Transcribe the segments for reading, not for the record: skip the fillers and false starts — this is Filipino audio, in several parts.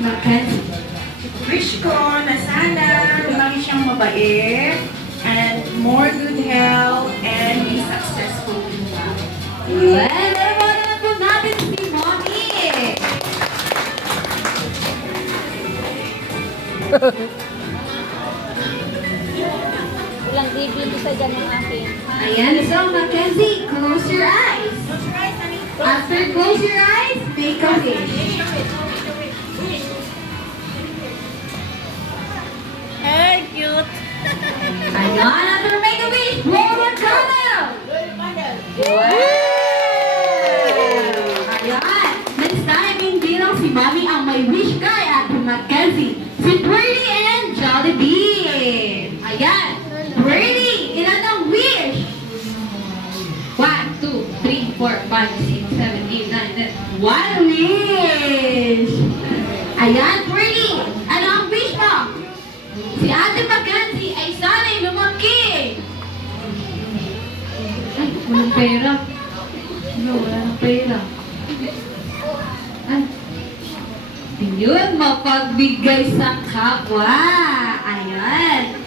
Mackenzie. Wish ko na sana lumaki siyang mabait and more good health and be successful in life. Well, narawa naman po natin si Mommy. Ilang bibili sa dyan ng akin. Ayan, so Mackenzie, close your eyes. After close your eyes, make a wish. Ay, cute. Ayan, after make a wish, blow the candle. Wow! Ayan, next time, hindi lang si Mommy ang may wish kay Ate Mackenzie. Si Brady and Jollibee. Ayan, Brady, ilan ang wish? 1, 2, 3, 4, 5, 6, 7, 8, 9, 10. One wish! Ayan, Brady, ano ang wish mo? Si Ate Mackenzie ay sana'y lumaki. Ay, walang pera. Ano, wala ng pera. Ay, yun, mapagbigay sa kapwa. Ayan.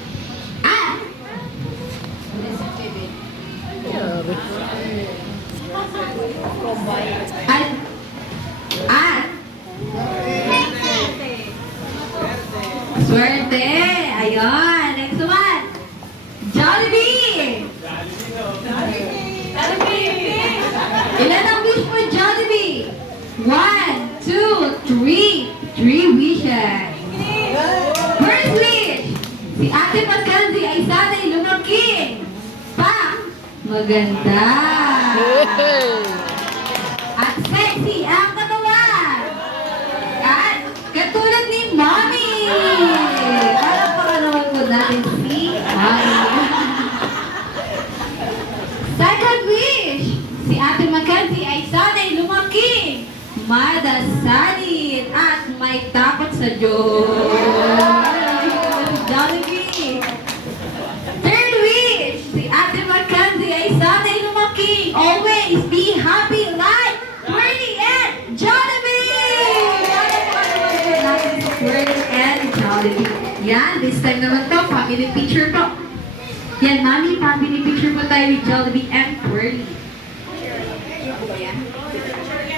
Ah! At, at, swerte. Ayan, next one. Jollibee. Ilan ang wish mo, Jollibee? 1, 2, 3. 3 wishes. First wish. Si Ate Mackenzie ay sana'y lumaki. Pa! Maganda. At sexy ang katawan. At katulad ni Mommy. Para pakalawan po natin si Mommy. Second wish. Si Ate Mackenzie ay sana'y lumaki. Madasalin at may takot sa Diyos. Jollibee. Third wish. Si Ate Mackenzie ay sana'y lumaki. Always be happy like Brady and Jollibee. Brady and Jollibee. Yan, this time naman to, family picture po. Yan, Mommy, family picture po tayo with Jollibee and Brady.